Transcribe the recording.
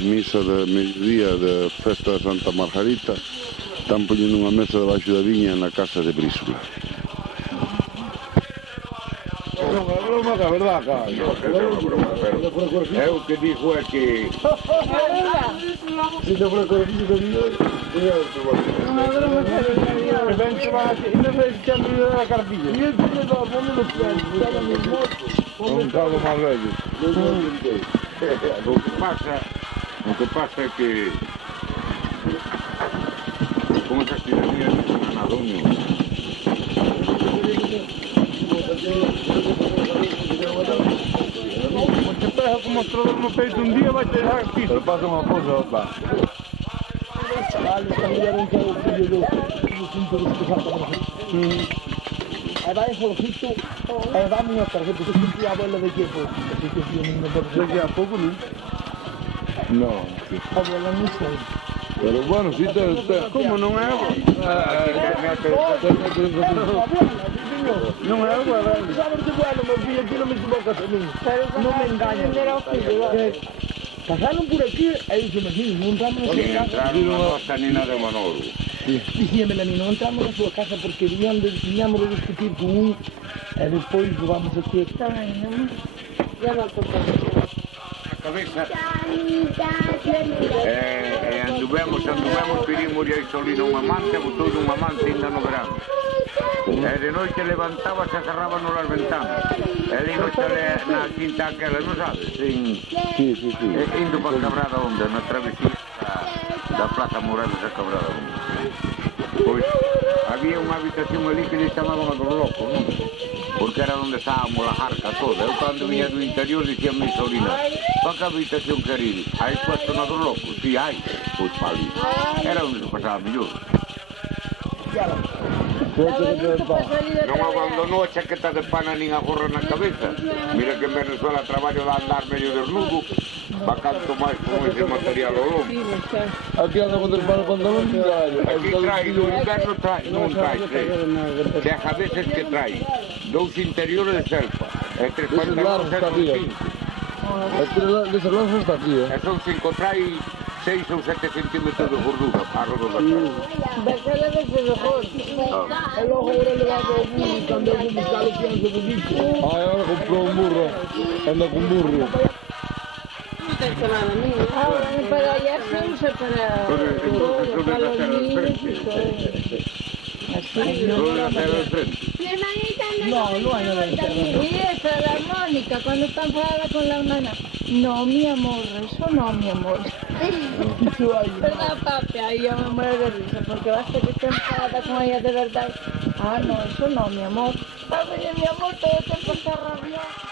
misa de mediodía de festa de Santa Margarita. Están poñendo unha mesa debaixo da viña na casa de Brísola. Non, é broma da verdad, cara. O que dixo é que... Se te fue conocido conmigo, tenía otro barrio. Non é broma da verdad. Que ven que van a ser... Non sei se han vivido da cartilla. E el tiene dos bonos de plan, estaba en el moto. Un cargo más vello. O que pasa é que... Como esas tiranías non son nada unión. Porque pega como mostrador no peito un día vai te dar piso. Pero pasa unha cousa, opa. Vale, cambiaron que o fillo do cinto de escapar. Aí vai solcito, aí vai minha tarjeta, que sempre a abuela de equipo. Así que yo no puedo ser Desde a pouco, non? Non. abuela non sei. Pero bueno, si te... Como non é agua? Non é agua, velho. Sabes que bueno, meu filho aquí non me equivoca a mí. Non me engañan. Pasaron por aquí e dixen, non entramos na súa casa. Entraron na nosa nina de Manolo. Dixíamela a mí, non entramos na súa casa porque viñamos de discutir con un e despois vamos a ter. Ay, no, ya no toca. Cabeza. Anduvemos, pedimos a Isolina unha manta, botou unha manta ainda no verano. E de noite levantábase e cerraba nas ventanas. E dígote na quinta aquela, non sabes? Sí. Indo para Cabrada Honda, na travesía da Plaza Morales a Cabrada Honda. Pois había unha habitación ali que lle chamaban a dos locos, non? Porque era onde estábamos a jarca toda. Eu cando viña do interior dicía a mi sobrina, para que habitación quer ir? Hai puesto na dos locos? Si, hai. Pois para ali. Era onde se pasaba mellor. Non abandonou a chaqueta de pana nin a gorra na cabeza. Mira que en Venezuela traballo de andar medio desnudo, va canto máis con ese material ao lombo. Aquí anda con el pantalón y Aquí trae, no inverno trae, non trae tres. Deja veces que trae dous interiores de selva, e tres pantalones e son cinco. de ese lado está aquí, E son cinco, trae 6 ou 7 centímetros de gordura para arrodo da cara. Daquela vez de mejor. E logo ahora le va a burro, cando eu buscar o piano do bicho. Ai, agora comprou un burro, anda con burro. Ahora para allá se usa para los niños y todo. Así. Todo de la terra de frente. No hay nada. Y esa, la Mónica, cuando está enfadada con la hermana. No, mi amor, eso no, mi amor. ¿Verdad, papi? Ahí yo me muero de risa, porque va a ser que esté enfadada con ella de verdad. Ah, no, eso no, mi amor. Papi, mi amor, todo el tiempo está rabioso.